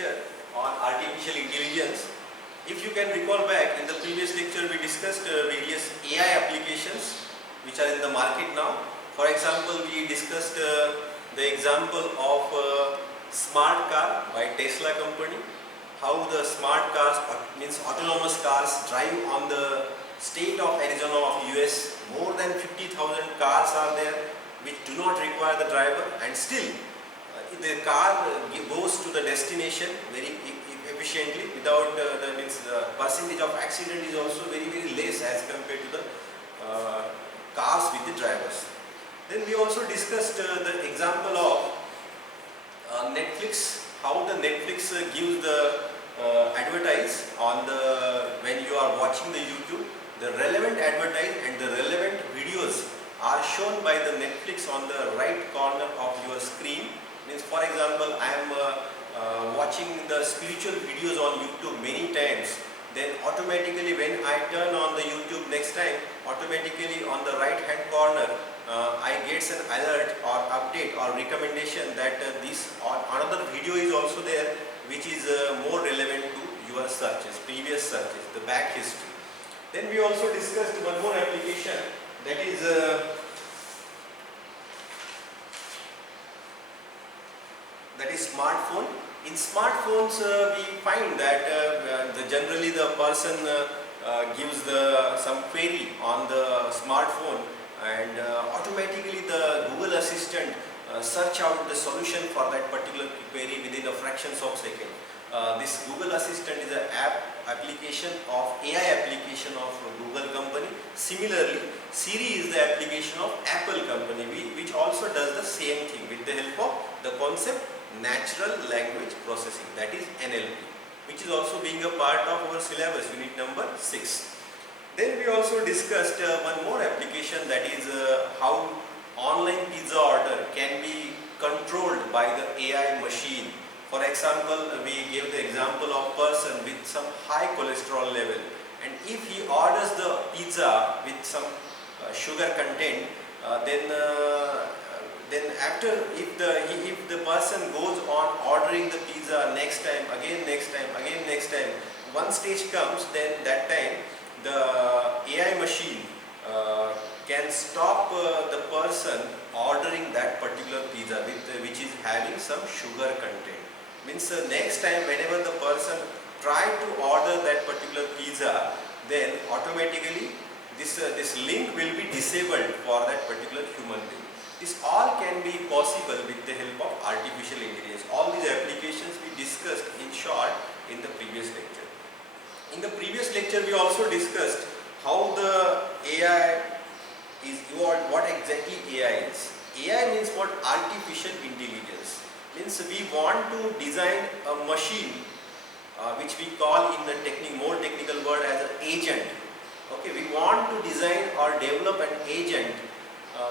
lecture on artificial intelligence. If you can recall back, in the previous lecture we discussed various AI applications which are in the market now. For example, we discussed the example of smart car by Tesla company, how the smart cars, means autonomous cars, drive on the state of Arizona of US. More than 50,000 cars are there which do not require the driver, and still the car goes to the destination very efficiently without the percentage of accident is also very less as compared to the cars with the drivers. Then we also discussed the example of Netflix, how the Netflix gives the advertise on the when you are watching the YouTube, the relevant advertise and the relevant videos are shown by the Netflix on the right corner of your screen. Means, for example, I am watching the spiritual videos on YouTube many times, then automatically when I turn on the YouTube next time, automatically on the right hand corner I get an alert or update or recommendation that this or another video is also there which is more relevant to your searches, previous searches, the back history. Then we also discussed one more application, that is smartphone. In smartphones we find that generally the person gives some query on the smartphone, and automatically the Google Assistant search out the solution for that particular query within a fractions of second. This Google Assistant is an application of AI application of Google company. Similarly, Siri is the application of Apple company, which also does the same thing with the help of the concept natural language processing, that is NLP, which is also being a part of our syllabus unit number 6. Then we also discussed one more application, that is how online pizza order can be controlled by the AI machine. For example, we gave the example of person with some high cholesterol level, and if he orders the pizza with some sugar content, then after if the person goes on ordering the pizza next time, again next time, one stage comes, then that time the AI machine can stop the person ordering that particular pizza which is having some sugar content. Means next time whenever the person try to order that particular pizza, then automatically this link will be disabled for that particular human being. This all can be possible with the help of artificial intelligence. All these applications we discussed in short in the previous lecture. In the previous lecture we also discussed how the AI is, what exactly AI is. AI means what? Artificial intelligence. Means we want to design a machine which we call in the more technical word as an agent. Okay, we want to design or develop an agent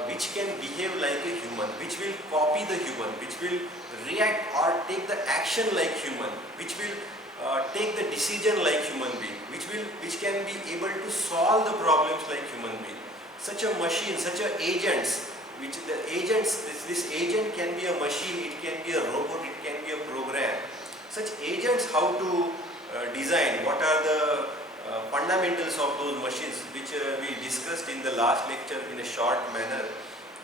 which can behave like a human, which will copy the human, which will react or take the action like human, which will take the decision like human being, which can be able to solve the problems like human being. Such a machine, such a agents, this agent can be a machine, it can be a robot, it can be a program. Such agents, how to design, what are the fundamentals of those machines, which we discussed in the last lecture in a short manner.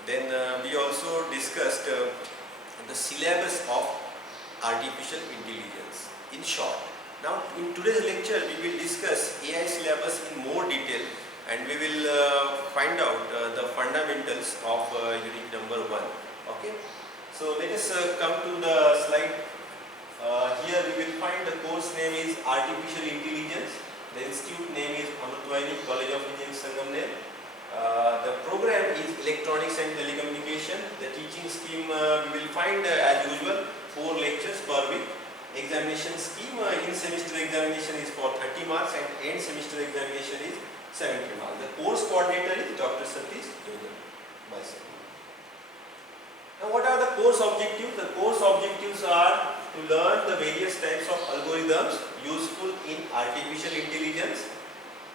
Then we also discussed the syllabus of artificial intelligence in short. Now in today's lecture we will discuss AI syllabus in more detail, and we will find out the fundamentals of unit number 1. Okay, so let us come to the slide. Here we will find the course name is Artificial Intelligence. The institute name is Amrutwani College of Engineering, Sangamner. The program is Electronics and Telecommunication. The teaching scheme we will find as usual 4 lectures per week. Examination scheme, in semester examination is for 30 marks and end semester examination is 70 marks. The course coordinator is Dr. Satish Yogan. Now what are the course objectives? The course objectives are to learn the various types of algorithms useful in artificial intelligence,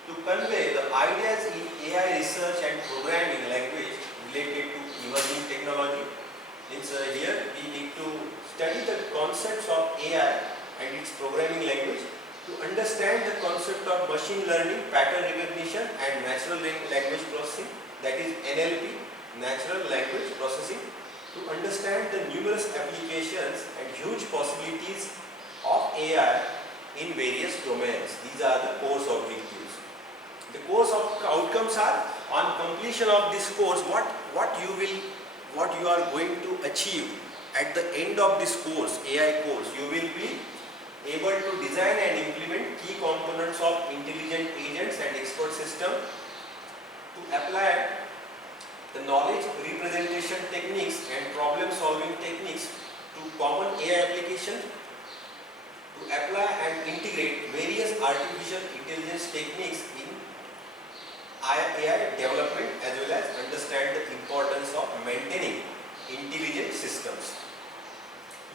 to convey the ideas in AI research and programming language related to emerging technology. Means here we need to study the concepts of AI and its programming language, to understand the concept of machine learning, pattern recognition and natural language processing, that is NLP, natural language processing, to understand the numerous applications and huge possibilities of AI in various domains. These are the course objectives. The course of outcomes are, on completion of this course, what you are going to achieve at the end of this course, AI course. You will be able to design and implement key components of intelligent agents and expert system, to apply the knowledge representation techniques and problem solving techniques to common AI application, to apply and integrate various artificial intelligence techniques in AI development, as well as understand the importance of maintaining intelligent systems.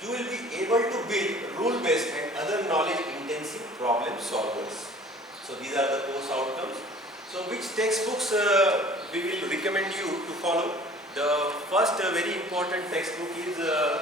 You will be able to build rule-based and other knowledge-intensive problem solvers. So these are the course outcomes. So which textbooks we will recommend you to follow? The first very important textbook is the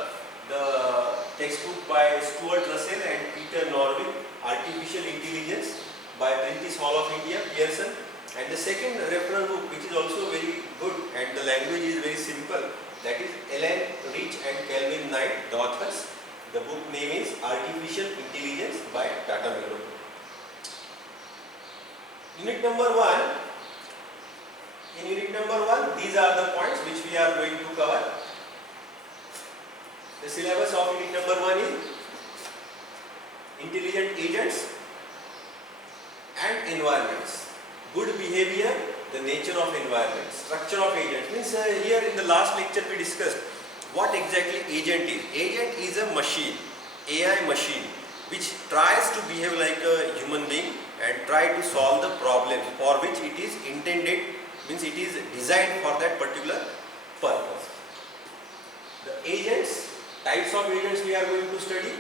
textbook by Stuart Russell and Peter Norvig, Artificial Intelligence by Prentice Hall of India, Pearson. And the second reference book, which is also very good and the language is very simple, that is Ellen Rich and Calvin Knight, the authors. The book name is Artificial Intelligence by Tata Melo. Unit number 1. In unit number 1, these are the points which we are going to cover. The syllabus of unit number 1 is intelligent agents and environments. Good behavior, the nature of environment, structure of agents. Means here in the last lecture we discussed what exactly agent is. Agent is a machine, AI machine, which tries to behave like a human being and try to solve the problems for which it is intended, means it is designed for that particular purpose. The agents, types of agents we are going to study,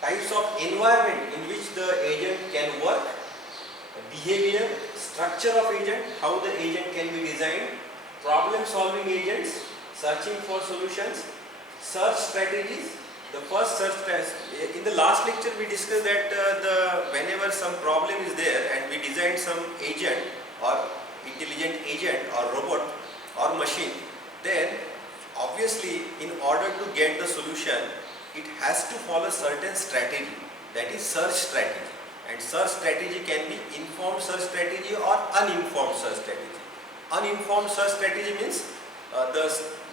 types of environment in which the agent can work, behavior, structure of agent, how the agent can be designed, problem solving agents, searching for solutions, search strategies. The first search strategy, in the last lecture we discussed that whenever some problem is there and we design some agent or intelligent agent or robot or machine, then obviously in order to get the solution it has to follow certain strategy, that is search strategy. And search strategy can be informed search strategy or uninformed search strategy. Uninformed search strategy means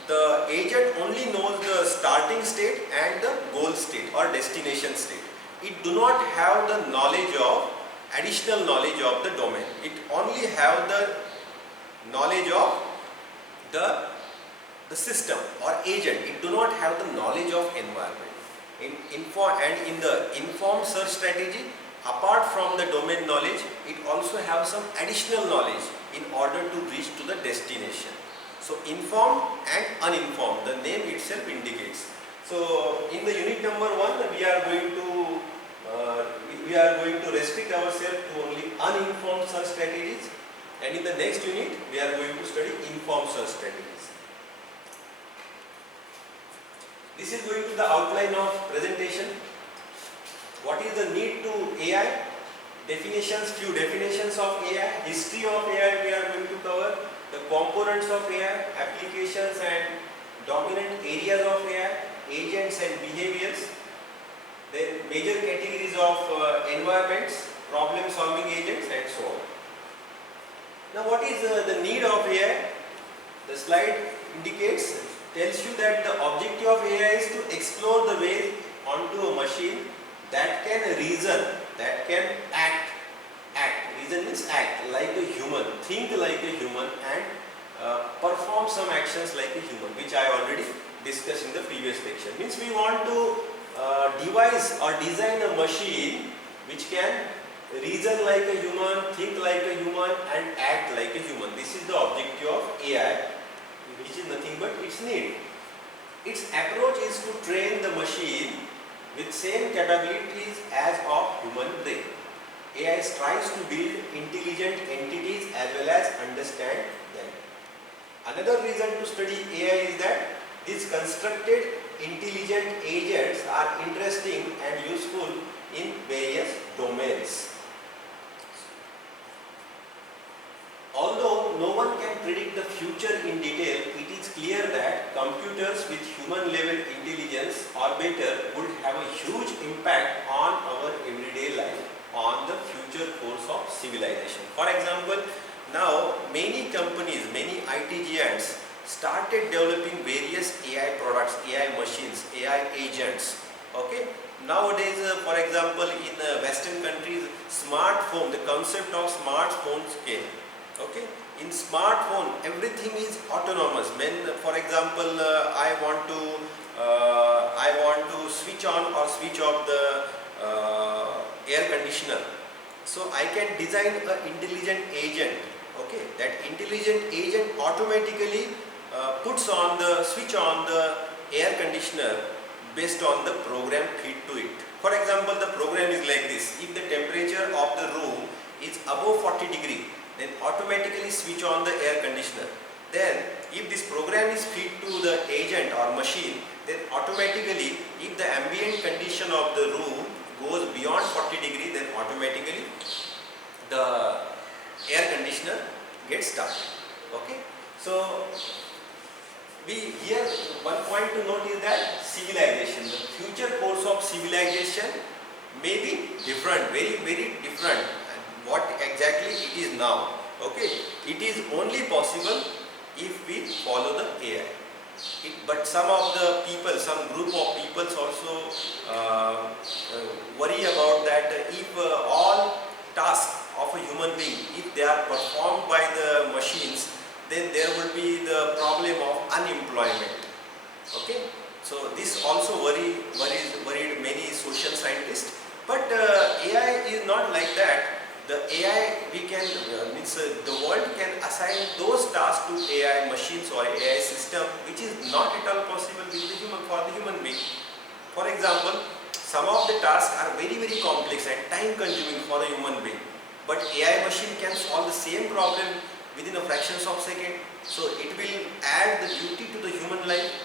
the agent only knows the starting state and the goal state or destination state. It do not have the knowledge of, additional knowledge of the domain. It only have the knowledge of the system or agent. It do not have the knowledge of environment. In the informed search strategy, apart from the domain knowledge, it also has some additional knowledge in order to reach to the destination. So informed and uninformed, the name itself indicates. So in the unit number 1, we are going to restrict ourselves to only uninformed search strategies, and in the next unit we are going to study informed search strategies. This is going to the outline of presentation. What is the need to AI? Definitions, few definitions of AI, history of AI we are going to cover, the components of AI, applications and dominant areas of AI, agents and behaviors, then major categories of environments, problem solving agents and so on. Now what is the need of AI? The slide tells you that the objective of AI is to explore the way onto a machine that can reason, that can act. Reason means act like a human, think like a human and perform some actions like a human, which I already discussed in the previous lecture. Means we want to devise or design a machine which can reason like a human, think like a human and act like a human. This is the objective of AI, which is nothing but its need. Its approach is to train the machine with same capabilities as of human brain. AI strives to build intelligent entities as well as understand them. Another reason to study AI is that these constructed intelligent agents are interesting and useful have a huge impact on our everyday life, on the future course of civilization. For example, now many companies, many IT giants started developing various AI products, AI machines, AI agents. Okay. Nowadays, for example, in Western countries, smartphone, the concept of smartphones came. Okay. In smartphone, everything is autonomous. When, for example, I want to switch on or switch off the air conditioner. So I can design an intelligent agent. Okay, that intelligent agent automatically puts on the switch on the air conditioner based on the program feed to it. For example, the program is like this: if the temperature of the room is above 40 degree, then automatically switch on the air conditioner. Then if this program is fed to the agent or machine, then automatically if the ambient condition of the room goes beyond 40 degree, then automatically the air conditioner gets started. Okay. So here one point to note is that civilization, the future course of civilization may be different, very different what exactly it is now. Okay, it is only possible if we follow the AI. But some of the people, some group of people also worry about that if all tasks of a human being, if they are performed by the machines, then there will be the problem of unemployment. Okay, so this also worried many social scientists. But AI is not like that. The AI we can the world can assign those tasks to AI machines or AI system, which is not at all possible with the human being. For example, some of the tasks are very complex and time consuming for the human being, but AI machine can solve the same problem within a fractions of second. So it will add the beauty to the human life.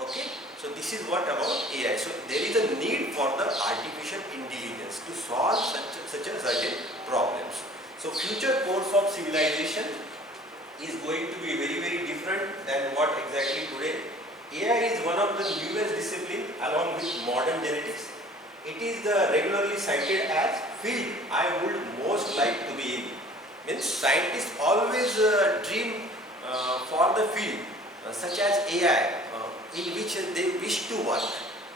Okay, so this is what about AI. So there is a need for the artificial intelligence to solve such a certain problems. So future course of civilization is going to be very different than what exactly today. AI is one of the newest discipline along with modern genetics. It is the regularly cited as field I would most like to be in. Means scientists always dream for the field such as AI in which they wish to work.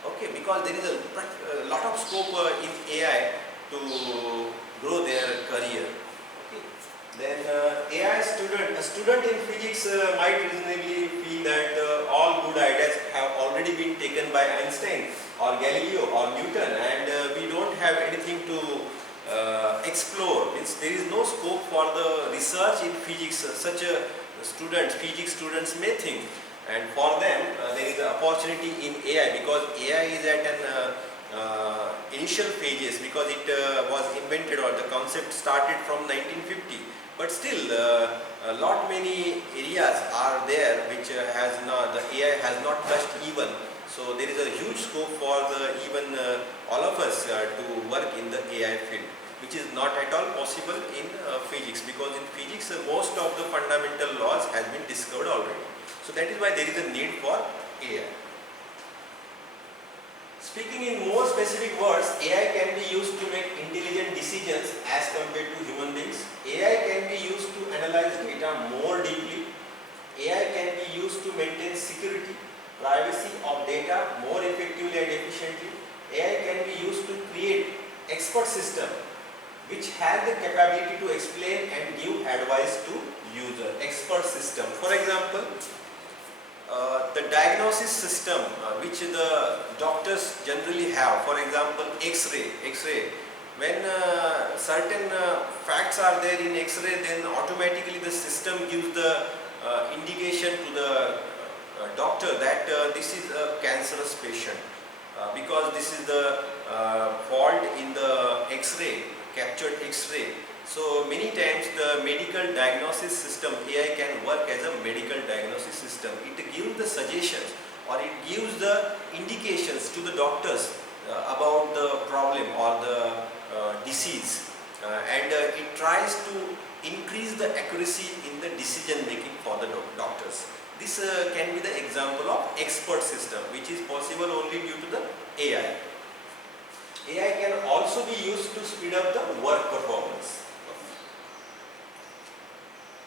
Okay, because there is a lot of scope in AI to grow their career. Okay. Then a student in physics might reasonably feel that all good ideas have already been taken by Einstein or Galileo or Newton, and we don't have anything to explore. Means there is no scope for the research in physics. Such a physics students may think, and for them there is an opportunity in AI, because AI is at an initial phases, because it was invented, or the concept started from 1950. But still, a lot many areas are there which the AI has not touched even. So there is a huge scope for even all of us to work in the AI field, which is not at all possible in physics, because in physics most of the fundamental laws has been discovered already. So that is why there is a need for AI. Speaking in more specific words, AI can be used to make intelligent decisions as compared to human beings. AI can be used to analyze data more deeply. AI can be used to maintain security, privacy of data more effectively and efficiently. AI can be used to create expert system which has the capability to explain and give advice to user. Expert system. For example, the diagnosis system which the doctors generally have, for example, X-ray. When certain facts are there in X-ray, then automatically the system gives the indication to the doctor that this is a cancerous patient, because this is the fault in the X-ray, captured X-ray. So many times the medical diagnosis system, AI can work as a medical diagnosis system. It gives the suggestions, or it gives the indications to the doctors about the problem or the disease, and it tries to increase the accuracy in the decision making for the doctors. This can be the example of expert system, which is possible only due to the AI. AI can also be used to speed up the work performance.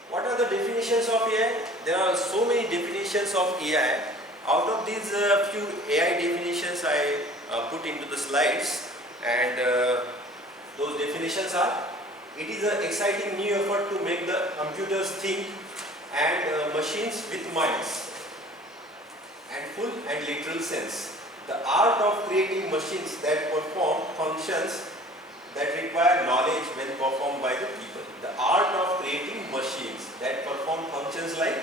What are the definitions of AI? There are so many definitions of AI. Out of these few AI definitions I put into the slides, and those definitions are: it is an exciting new effort to make the computers think, and machines with minds and full and literal sense. The art of creating machines that perform functions that require knowledge when performed by the people. The art of creating machines that perform functions like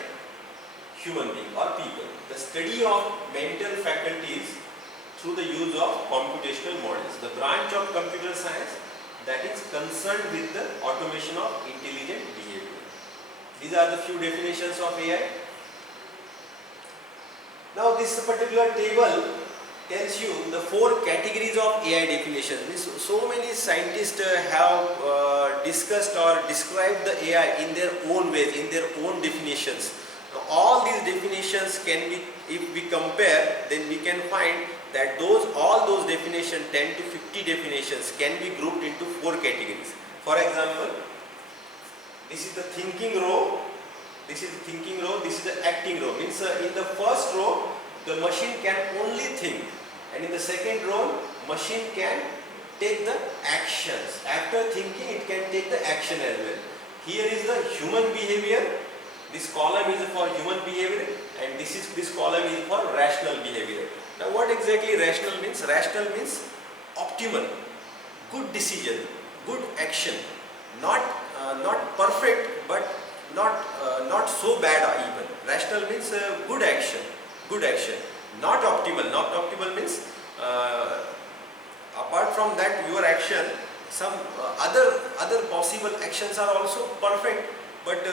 human being or people. The study of mental faculties through the use of computational models. The branch of computer science that is concerned with the automation of intelligent behavior. These are the few definitions of AI. Now this particular table tells you the 4 categories of AI definitions. So many scientists have discussed or described the AI in their own ways, in their own definitions. Now, all these definitions can be, if we compare, then we can find that all those definitions, 10 to 50 definitions, can be grouped into 4 categories. For example, this is the thinking row, this is the thinking row, this is the acting row. Means in the first row, the machine can only think, and in the second row, machine can take the actions. After thinking, it can take the action as well. Here is the human behavior. This column is for human behavior, and this column is for rational behavior. Now, what exactly rational means? Rational means optimal, good decision, good action, not perfect, but not so bad even. Rational means good action, not optimal. Not optimal means apart from that, your action, some other possible actions are also perfect, but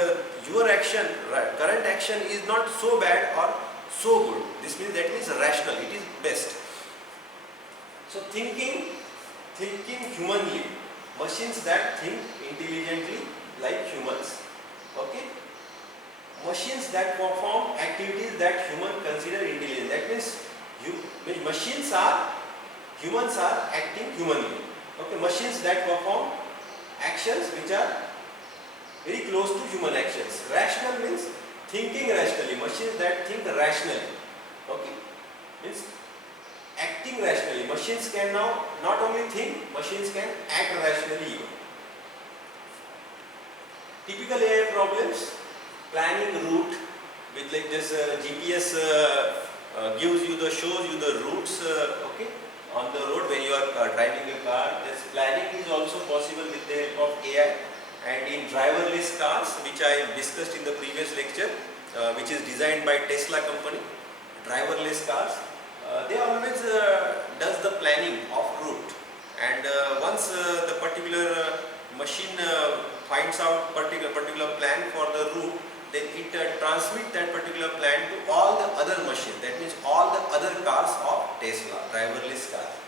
your action, current action is not so bad or so good. This means rational, it is best. So thinking humanly, machines that think intelligently like humans. Okay, machines that perform activities that humans consider intelligent. That means humans are acting humanly. Okay, machines that perform actions which are very close to human actions. Rational means thinking rationally. Machines that think rationally. Okay, means acting rationally. Machines can now not only think, machines can act rationally even. Typical AI problems: planning route with like this GPS shows you the routes okay, on the road when you are driving a car. This planning is also possible with the help of AI. And in driverless cars, which I discussed in the previous lecture, which is designed by Tesla company, driverless cars, they always does the planning of route. And once the particular machine finds out particular plan for the route, then it transmits that particular plan to all the other machines. That means all the other cars of Tesla, driverless cars.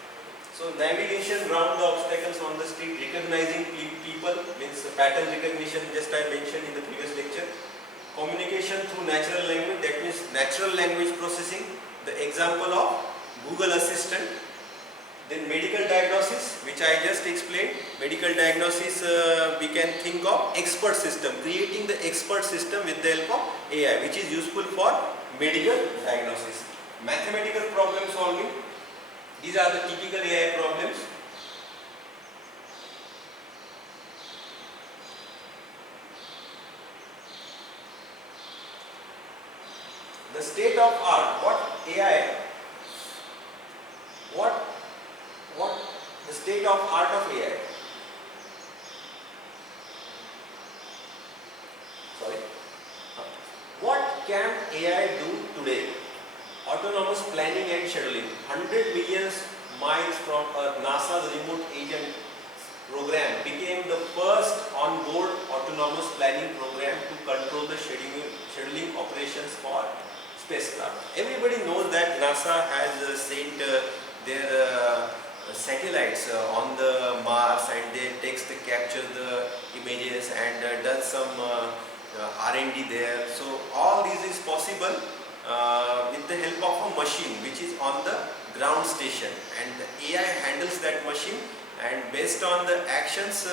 So navigation around the obstacles on the street, recognizing people, means pattern recognition, just I mentioned in the previous lecture. Communication through natural language, that means natural language processing, the example of Google Assistant. Then medical diagnosis, which I just explained. Medical diagnosis, we can think of expert system, creating the expert system with the help of AI, which is useful for medical diagnosis. Mathematical problem solving, these are the typical AI problems. The state of art, the state of art of AI. Sorry. What can AI do today? Autonomous planning and scheduling. 100 million miles from Earth, NASA's remote agent program became the first on-board autonomous planning program to control the scheduling operations for spacecraft. Everybody knows that NASA has sent their satellites on the Mars, and they capture the images and does some R&D there. So all this is possible with the help of a machine which is on the ground station, and the AI handles that machine, and based on the actions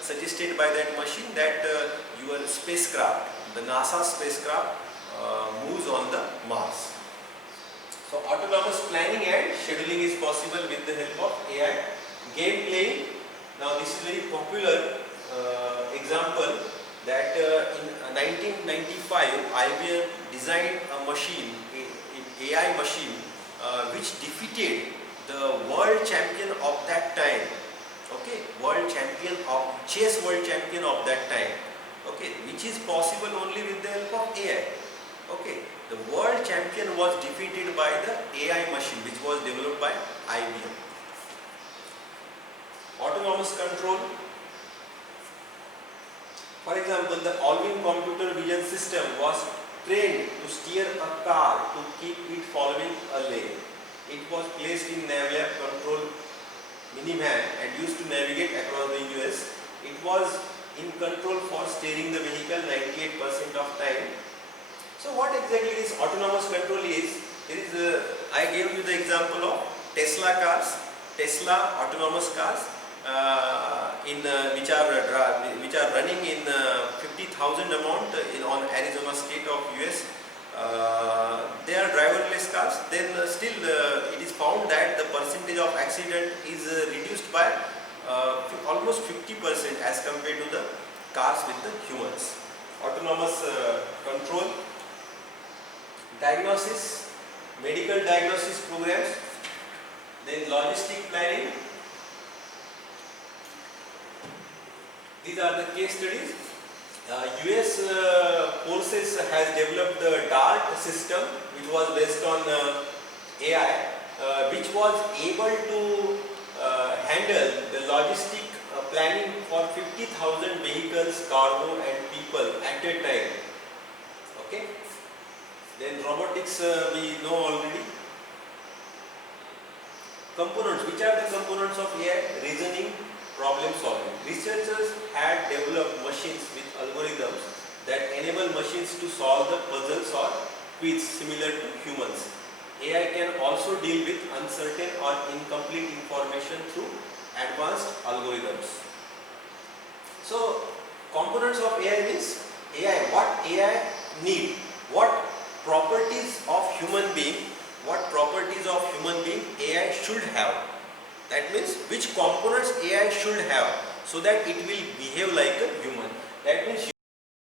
suggested by that machine, that your spacecraft, the NASA spacecraft, moves on the Mars. So autonomous planning and scheduling is possible with the help of AI. Game playing. Now this is very popular example that in 1995 IBM designed a machine, an AI machine, which defeated the world champion of that time. Okay, chess world champion of that time. Okay, which is possible only with the help of AI. Okay, the world champion was defeated by the AI machine which was developed by IBM. Autonomous control. For example, the Alvin computer vision system was trained to steer a car to keep it following a lane. It was placed in NavLab control minivan and used to navigate across the US. It was in control for steering the vehicle 98% of time. So what exactly this autonomous control is? I gave you the example of Tesla cars, Tesla autonomous cars, which are running in 50,000 amount on Arizona state of US. They are driverless cars. Then still it is found that the percentage of accident is reduced by almost 50% as compared to the cars with the humans. Autonomous control. Diagnosis, medical diagnosis programs, then logistic planning. These are the case studies. US forces has developed the DART system, which was based on AI, which was able to handle the logistic planning for 50,000 vehicles, cargo and people at a time. Okay. Then robotics we know already. Components. Which are the components of AI? Reasoning, problem solving. Researchers had developed machines with algorithms that enable machines to solve the puzzles or quiz similar to humans. AI can also deal with uncertain or incomplete information through advanced algorithms. So, components of AI means AI. What AI need? What properties of human being AI should have. That means which components AI should have so that it will behave like a human. That means